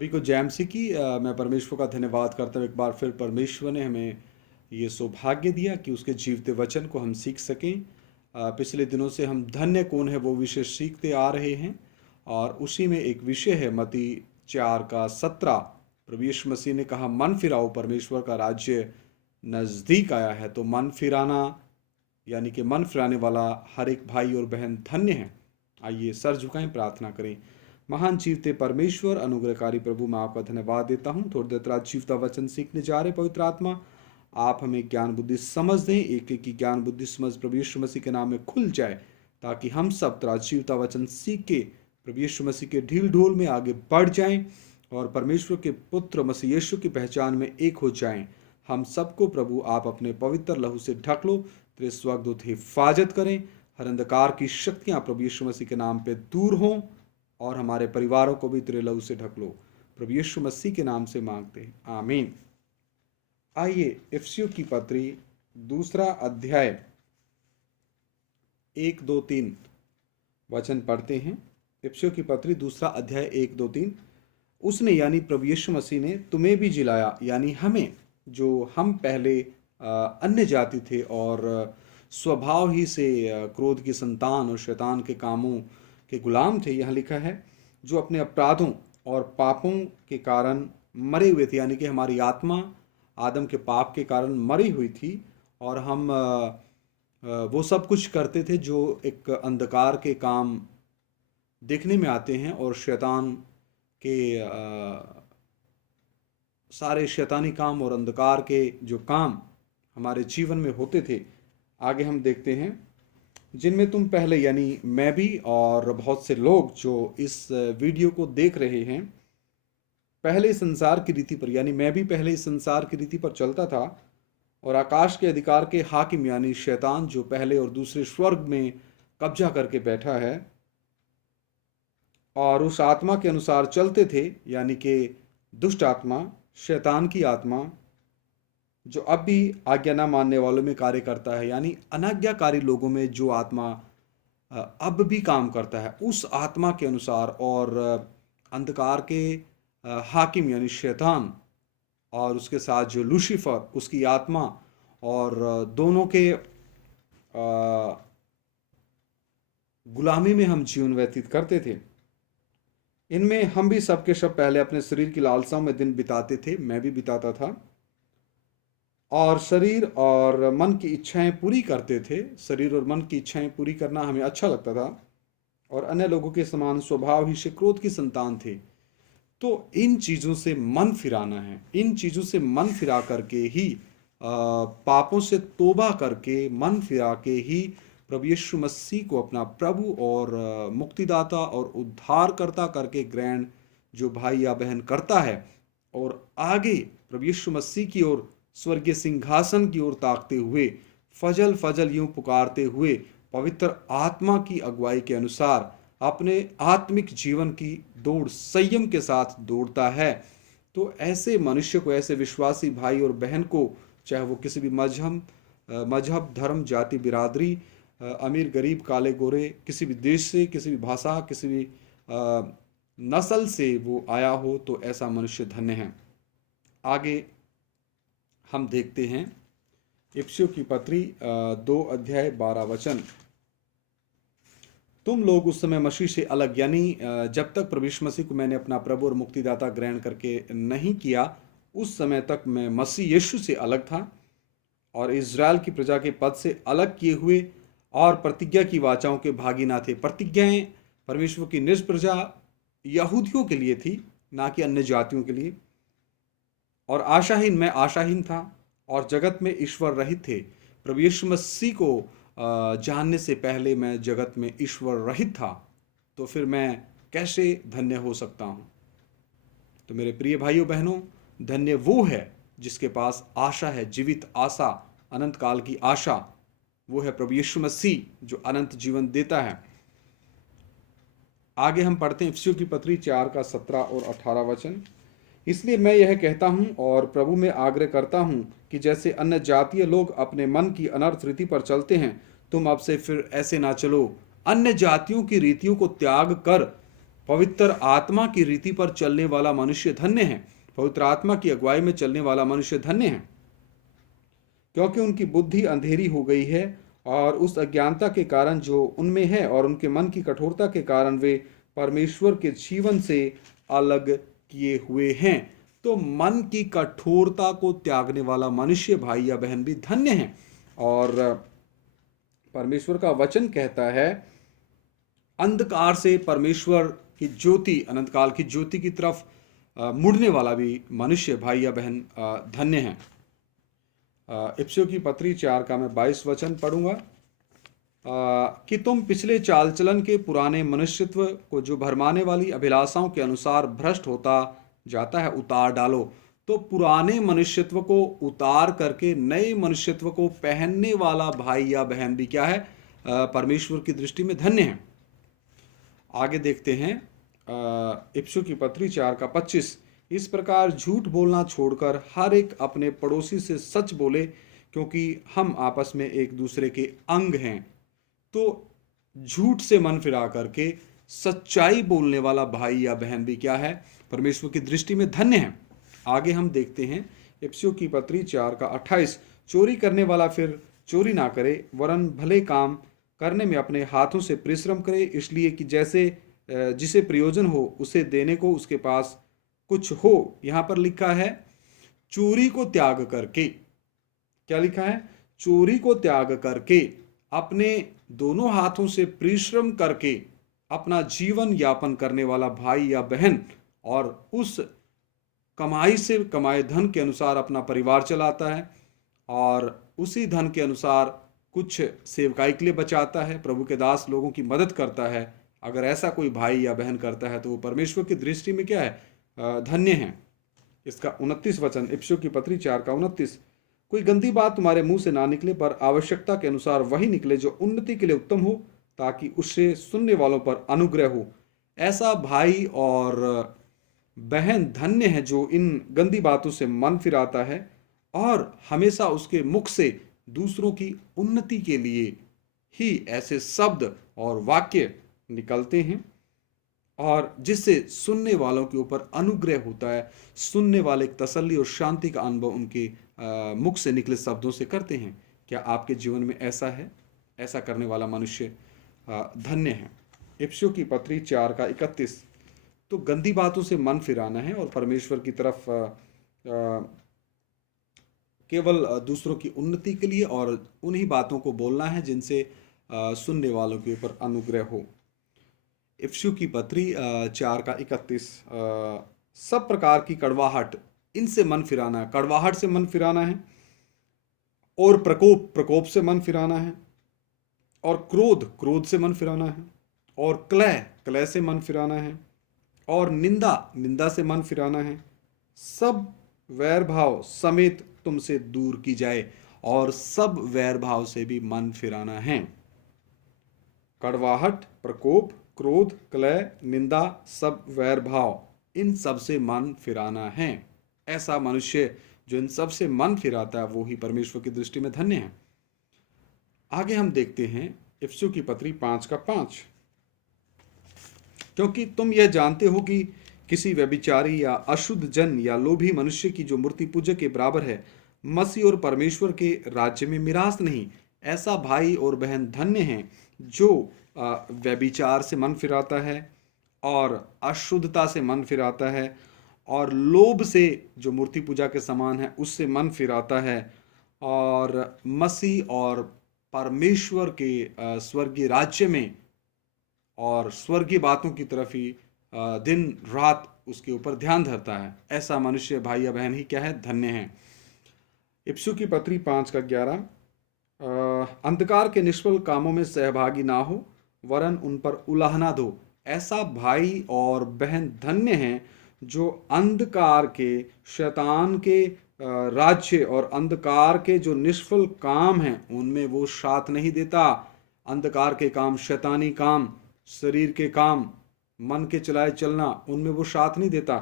सभी को जय मसीह की। मैं परमेश्वर का धन्यवाद करता हूँ। एक बार फिर परमेश्वर ने हमें ये सौभाग्य दिया कि उसके जीवते वचन को हम सीख सकें। पिछले दिनों से हम धन्य कौन है वो विषय सीखते आ रहे हैं और उसी में एक विषय है मत्ती 4:17। प्रभु यीशु मसीह ने कहा, मन फिराओ, परमेश्वर का राज्य नज़दीक आया है। तो मन फिराना यानी कि मन फिराने वाला हर एक भाई और बहन धन्य है। आइए सर झुकाएं, प्रार्थना करें। महान जीवते परमेश्वर, अनुग्रहकारी प्रभु, मैं आपका धन्यवाद देता हूँ। थोड़ी देर बाद जीवता वचन सीखने जा रहे। पवित्र आत्मा, आप हमें ज्ञान बुद्धि समझ दें। एक एक की ज्ञान बुद्धि समझ प्रभु यीशु मसीह के नाम में खुल जाए, ताकि हम सब तेरा जीवता वचन सीख के प्रभु यीशु मसीह के ढील ढोल में आगे बढ़ जाएं और परमेश्वर के पुत्र मसीह यीशु की पहचान में एक हो जाएं। हम सबको प्रभु आप अपने पवित्र लहू से ढक लो। तेरे स्वर्गदूत हिफाजत करें। हर अंधकार की शक्तियां प्रभु यीशु मसीह के नाम पे दूर हों और हमारे परिवारों को भी तेरे लहू से ढक लो। प्रभु यीशु मसीह के नाम से मांगते हैं, आमीन। आइए इफिसियों की पत्री 2 अध्याय 1-2-3 वचन पढ़ते हैं। इफिसियों की पत्री 2 अध्याय 1-2-3। उसने यानी प्रभु यीशु मसीह ने तुम्हें भी जिलाया, यानी हमें, जो हम पहले अन्य जाति थे और स्वभाव ही से क्रोध की संतान और शैतान के कामों के गुलाम थे। यहाँ लिखा है, जो अपने अपराधों और पापों के कारण मरे हुए थे, यानी कि हमारी आत्मा आदम के पाप के कारण मरी हुई थी और हम वो सब कुछ करते थे जो एक अंधकार के काम देखने में आते हैं और शैतान के सारे शैतानी काम और अंधकार के जो काम हमारे जीवन में होते थे। आगे हम देखते हैं, जिनमें तुम पहले, यानी मैं भी और बहुत से लोग जो इस वीडियो को देख रहे हैं, पहले संसार की रीति पर, यानी मैं भी पहले इस संसार की रीति पर चलता था और आकाश के अधिकार के हाकिम यानी शैतान, जो पहले और दूसरे स्वर्ग में कब्जा करके बैठा है, और उस आत्मा के अनुसार चलते थे, यानी कि दुष्ट आत्मा, शैतान की आत्मा, जो अब भी आज्ञा ना मानने वालों में कार्य करता है, यानी अनाज्ञाकारी लोगों में जो आत्मा अब भी काम करता है, उस आत्मा के अनुसार, और अंधकार के हाकिम यानी शैतान और उसके साथ जो लूसीफर उसकी आत्मा, और दोनों के गुलामी में हम जीवन व्यतीत करते थे। इनमें हम भी सब के सब पहले अपने शरीर की लालसाओं में दिन बिताते थे। मैं भी बिताता था और शरीर और मन की इच्छाएं पूरी करते थे। शरीर और मन की इच्छाएं पूरी करना हमें अच्छा लगता था और अन्य लोगों के समान स्वभाव ही से क्रोध की संतान थे। तो इन चीज़ों से मन फिराना है। इन चीज़ों से मन फिरा करके ही, पापों से तौबा करके, मन फिरा के ही प्रभु यीशु मसीह को अपना प्रभु और मुक्तिदाता और उद्धारकर्ता करके ग्रहण जो भाई या बहन करता है और आगे प्रभु यीशु मसीह की ओर, स्वर्गीय सिंहासन की ओर ताकते हुए, फजल फजल यूं पुकारते हुए, पवित्र आत्मा की अगुवाई के अनुसार अपने आत्मिक जीवन की दौड़ संयम के साथ दौड़ता है, तो ऐसे मनुष्य को, ऐसे विश्वासी भाई और बहन को, चाहे वो किसी भी मजहब, धर्म, जाति, बिरादरी, अमीर गरीब, काले गोरे, किसी भी देश से, किसी भी भाषा, किसी भी नस्ल से वो आया हो, तो ऐसा मनुष्य धन्य है। आगे हम देखते हैं इफिसियों की पत्री 2 अध्याय 12 वचन। तुम लोग उस समय मसीह से अलग, यानी जब तक प्रभु यीशु मसीह को मैंने अपना प्रभु और मुक्तिदाता ग्रहण करके नहीं किया, उस समय तक मैं मसीह यीशु से अलग था और इज़राइल की प्रजा के पद से अलग किए हुए और प्रतिज्ञा की वाचाओं के भागी ना थे। प्रतिज्ञाएं परमेश्वर की निज प्रजा यहूदियों के लिए थी, ना कि अन्य जातियों के लिए। और आशाहीन, मैं आशाहीन था और जगत में ईश्वर रहित थे। प्रभु यीशु मसीह को जानने से पहले मैं जगत में ईश्वर रहित था, तो फिर मैं कैसे धन्य हो सकता हूँ? तो मेरे प्रिय भाइयों बहनों, धन्य वो है जिसके पास आशा है, जीवित आशा, अनंत काल की आशा। वो है प्रभु यीशु मसीह जो अनंत जीवन देता है। आगे हम पढ़ते हैं इफिसियों की पत्री 4:17 और 18 वचन। इसलिए मैं यह कहता हूं और प्रभु में आग्रह करता हूं कि जैसे अन्य जातीय लोग अपने मन की अनर्थ रीति पर चलते हैं, तुम अब से फिर ऐसे ना चलो। अन्य जातियों की रीतियों को त्याग कर पवित्र आत्मा की रीति पर चलने वाला मनुष्य धन्य है। पवित्र आत्मा की अगुवाई में चलने वाला मनुष्य धन्य है, क्योंकि उनकी बुद्धि अंधेरी हो गई है और उस अज्ञानता के कारण जो उनमें है और उनके मन की कठोरता के कारण वे परमेश्वर के जीवन से अलग किए हुए हैं। तो मन की कठोरता को त्यागने वाला मनुष्य, भाई या बहन, भी धन्य है। और परमेश्वर का वचन कहता है, अंधकार से परमेश्वर की ज्योति, अनंत काल की ज्योति की तरफ मुड़ने वाला भी मनुष्य, भाई या बहन, धन्य है। इफिसियों की पत्री 4 का मैं 22 वचन पढ़ूंगा कि तुम पिछले चाल चलन के पुराने मनुष्यत्व को जो भरमाने वाली अभिलाषाओं के अनुसार भ्रष्ट होता जाता है उतार डालो। तो पुराने मनुष्यत्व को उतार करके नए मनुष्यत्व को पहनने वाला भाई या बहन भी क्या है? परमेश्वर की दृष्टि में धन्य है। आगे देखते हैं इफिसियों की पत्री 4 का 25। इस प्रकार झूठ बोलना छोड़कर हर एक अपने पड़ोसी से सच बोले, क्योंकि हम आपस में एक दूसरे के अंग हैं। तो झूठ से मन फिरा करके सच्चाई बोलने वाला भाई या बहन भी क्या है? परमेश्वर की दृष्टि में धन्य है। आगे हम देखते हैं इफिसियों की पत्री 4 का 28। चोरी करने वाला फिर चोरी ना करे, वरन भले काम करने में अपने हाथों से परिश्रम करे, इसलिए कि जैसे जिसे प्रयोजन हो उसे देने को उसके पास कुछ हो। यहां पर लिखा है चोरी को त्याग करके। क्या लिखा है? चोरी को त्याग करके अपने दोनों हाथों से परिश्रम करके अपना जीवन यापन करने वाला भाई या बहन, और उस कमाई से कमाए धन के अनुसार अपना परिवार चलाता है और उसी धन के अनुसार कुछ सेवकाई के लिए बचाता है, प्रभु के दास लोगों की मदद करता है। अगर ऐसा कोई भाई या बहन करता है तो वो परमेश्वर की दृष्टि में क्या है? धन्य है। इसका 29 वचन, इफिसियों की पत्री 4 का 29। कोई गंदी बात तुम्हारे मुंह से ना निकले, पर आवश्यकता के अनुसार वही निकले जो उन्नति के लिए उत्तम हो, ताकि उससे सुनने वालों पर अनुग्रह हो। ऐसा भाई और बहन धन्य है जो इन गंदी बातों से मन फिराता है और हमेशा उसके मुख से दूसरों की उन्नति के लिए ही ऐसे शब्द और वाक्य निकलते हैं, और जिससे सुनने वालों के ऊपर अनुग्रह होता है। सुनने वाले तसल्ली और शांति का अनुभव उनके मुख से निकले शब्दों से करते हैं। क्या आपके जीवन में ऐसा है? ऐसा करने वाला मनुष्य धन्य है। इफिसियों की पत्री 4 का 31। तो गंदी बातों से मन फिराना है और परमेश्वर की तरफ केवल दूसरों की उन्नति के लिए और उन्हीं बातों को बोलना है जिनसे सुनने वालों के ऊपर अनुग्रह हो। इफिसियों की पत्री 4 का 31। सब प्रकार की कड़वाहट, इनसे मन फिराना, कड़वाहट से मन फिराना है, और प्रकोप से मन फिराना है, और क्रोध से मन फिराना है, और क्लह से मन फिराना है, और निंदा से मन फिराना है। सब वैर भाव समेत तुमसे दूर की जाए, और सब वैर भाव से भी मन फिराना है। कड़वाहट, प्रकोप, क्रोध, क्लह, निंदा, सब वैर भाव, इन सब से मन फिराना है। ऐसा मनुष्य जो इन सब से मन फिराता है वो ही परमेश्वर की दृष्टि में धन्य है। आगे हम देखते हैं इफिसियों की पत्री 5 का 5। क्योंकि तुम यह जानते हो कि किसी व्यभिचारी या अशुद्ध जन या लोभी मनुष्य की जो मूर्ति पूजक के बराबर है, मसीह और परमेश्वर के राज्य में मिरास नहीं। ऐसा भाई और बहन धन्य हैं जो व्यभिचार से मन फिराता है और अशुद्धता से मन फिराता है और लोभ से, जो मूर्ति पूजा के समान है, उससे मन फिराता है, और मसीह और परमेश्वर के स्वर्गीय राज्य में और स्वर्गीय बातों की तरफ ही दिन रात उसके ऊपर ध्यान धरता है। ऐसा मनुष्य, भाई या बहन, ही क्या है? धन्य है। इफिसियों की पत्री 5 का 11। अंधकार के निष्फल कामों में सहभागी ना हो, वरन उन पर उलाहना दो। ऐसा भाई और बहन धन्य हैं जो अंधकार के, शैतान के राज्य और अंधकार के जो निष्फल काम हैं उनमें वो साथ नहीं देता। अंधकार के काम, शैतानी काम, शरीर के काम, मन के चलाए चलना, उनमें वो साथ नहीं देता।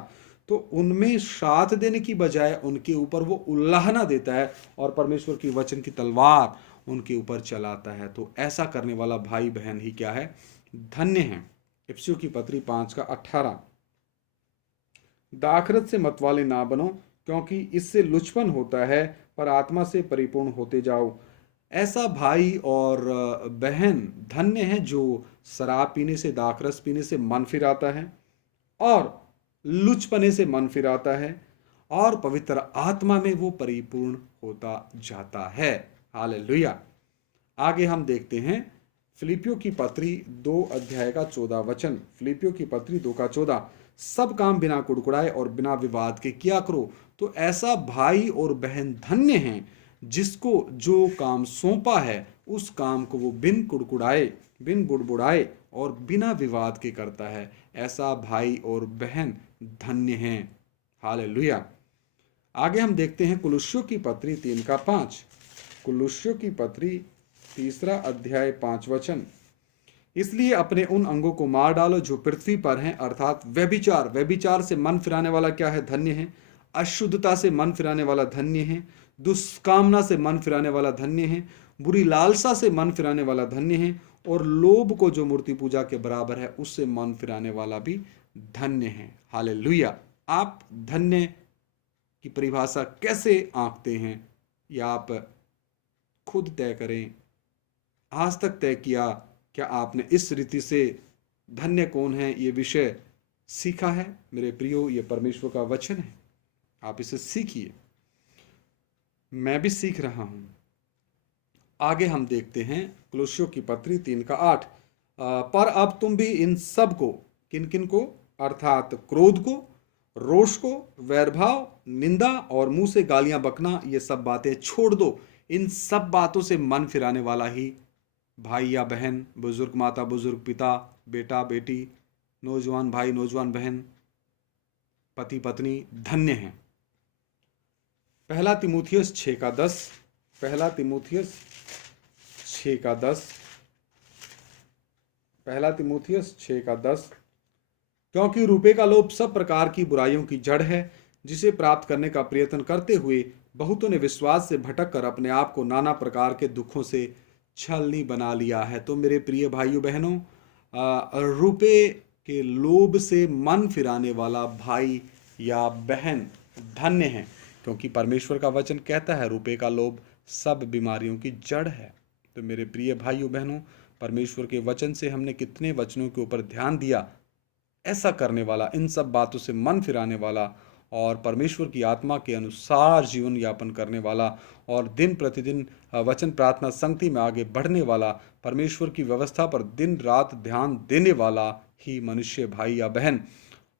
तो उनमें साथ देने की बजाय उनके ऊपर वो उल्लाहना देता है और परमेश्वर की वचन की तलवार उनके ऊपर चलाता है। तो ऐसा करने वाला भाई बहन ही क्या है? धन्य है। इफिसियों की पत्री 5:18। दाखरत से मतवाले ना बनो, क्योंकि इससे लुचपन होता है, पर आत्मा से परिपूर्ण होते जाओ। ऐसा भाई और बहन धन्य है जो शराब पीने से, दाखरस पीने से मन फिराता है और लुचपने से मन फिराता है और पवित्र आत्मा में वो परिपूर्ण होता जाता है। हालेलुया। आगे हम देखते हैं फिलिपियों की पत्री 2:14। फिलिपियों की पत्री 2:14। सब काम बिना कुड़कुड़ाए और बिना विवाद के किया करो, तो ऐसा भाई और बहन धन्य हैं जिसको जो काम सौंपा है उस काम को वो बिन कुड़कुड़ाए, बिन बुड़बुड़ाए और बिना विवाद के करता है। ऐसा भाई और बहन धन्य हैं। हालेलुया। आगे हम देखते हैं कुलुस्सियों की पत्री 3:5। कुलुस्सियों की पत्री 3:5। इसलिए अपने उन अंगों को मार डालो जो पृथ्वी पर हैं, अर्थात व्यभिचार। व्यभिचार से मन फिराने वाला क्या है? धन्य है। अशुद्धता से मन फिराने वाला धन्य है। दुष्कामना से मन फिराने वाला धन्य है। बुरी लालसा से मन फिराने वाला धन्य है। और लोभ को, जो मूर्ति पूजा के बराबर है, उससे मन फिराने वाला भी धन्य है। हालेलुया। आप धन्य की परिभाषा कैसे आंकते हैं, या आप खुद तय करें। आज तक तय किया क्या आपने इस रीति से धन्य कौन है ये विषय सीखा है? मेरे प्रियो, ये परमेश्वर का वचन है, आप इसे सीखिए। मैं भी सीख रहा हूं। आगे हम देखते हैं कुलुस्सियों की पत्री 3:8। पर अब तुम भी इन सब को, किन किन को? अर्थात क्रोध को, रोष को, वैरभाव, निंदा और मुंह से गालियां बकना, ये सब बातें छोड़ दो। इन सब बातों से मन फिराने वाला ही भाई या बहन, बुजुर्ग माता, बुजुर्ग पिता, बेटा बेटी, नौजवान भाई, नौजवान बहन, पति पत्नी धन्य हैं। पहला तीमुथियुस 6:10। पहला तीमुथियुस 6:10। पहला तीमुथियुस 6:10। क्योंकि रुपये का लोभ सब प्रकार की बुराइयों की जड़ है, जिसे प्राप्त करने का प्रयत्न करते हुए बहुतों ने विश्वास से भटक कर अपने आप को नाना प्रकार के दुखों से छलनी बना लिया है। तो मेरे प्रिय भाइयों बहनों, रुपये के लोभ से मन फिराने वाला भाई या बहन धन्य है, क्योंकि परमेश्वर का वचन कहता है रुपये का लोभ सब बीमारियों की जड़ है। तो मेरे प्रिय भाइयों बहनों, परमेश्वर के वचन से हमने कितने वचनों के ऊपर ध्यान दिया। ऐसा करने वाला, इन सब बातों से मन फिराने वाला और परमेश्वर की आत्मा के अनुसार जीवन यापन करने वाला और दिन प्रतिदिन वचन प्रार्थना संगति में आगे बढ़ने वाला, परमेश्वर की व्यवस्था पर दिन रात ध्यान देने वाला ही मनुष्य भाई या बहन,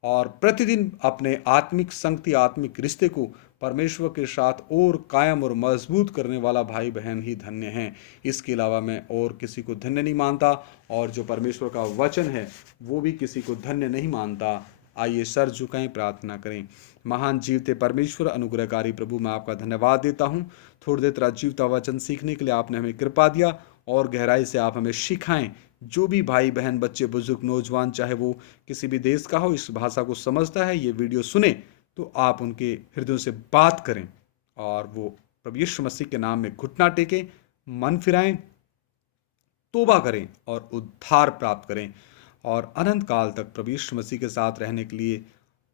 और प्रतिदिन अपने आत्मिक संगति, आत्मिक रिश्ते को परमेश्वर के साथ और कायम और मजबूत करने वाला भाई बहन ही धन्य हैं। इसके अलावा मैं और किसी को धन्य नहीं मानता, और जो परमेश्वर का वचन है वो भी किसी को धन्य नहीं मानता। आइए सर झुकाएं, प्रार्थना करें। महान जीवते परमेश्वर, अनुग्रहकारी प्रभु, मैं आपका धन्यवाद देता हूँ। थोड़ी देर तरह जीवता वचन सीखने के लिए आपने हमें कृपा दिया, और गहराई से आप हमें सिखाएं। जो भी भाई बहन, बच्चे, बुजुर्ग, नौजवान, चाहे वो किसी भी देश का हो, इस भाषा को समझता है, ये वीडियो सुने, तो आप उनके हृदयों से बात करें और वो प्रभु यीशु मसीह के नाम में घुटना टेकें, मन फिराएं, तोबा करें और उद्धार प्राप्त करें, और अनंत काल तक प्रभु यीशु मसीह के साथ रहने के लिए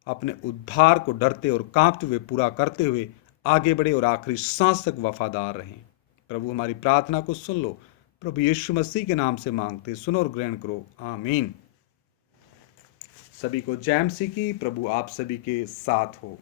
अपने उद्धार को डरते और कांपते हुए पूरा करते हुए आगे बढ़े और आखिरी सांस तक वफादार रहें। प्रभु हमारी प्रार्थना को सुन लो, प्रभु यीशु मसीह के नाम से मांगते, सुनो और ग्रहण करो, आमीन। सभी को जय मसीह की। प्रभु आप सभी के साथ हो।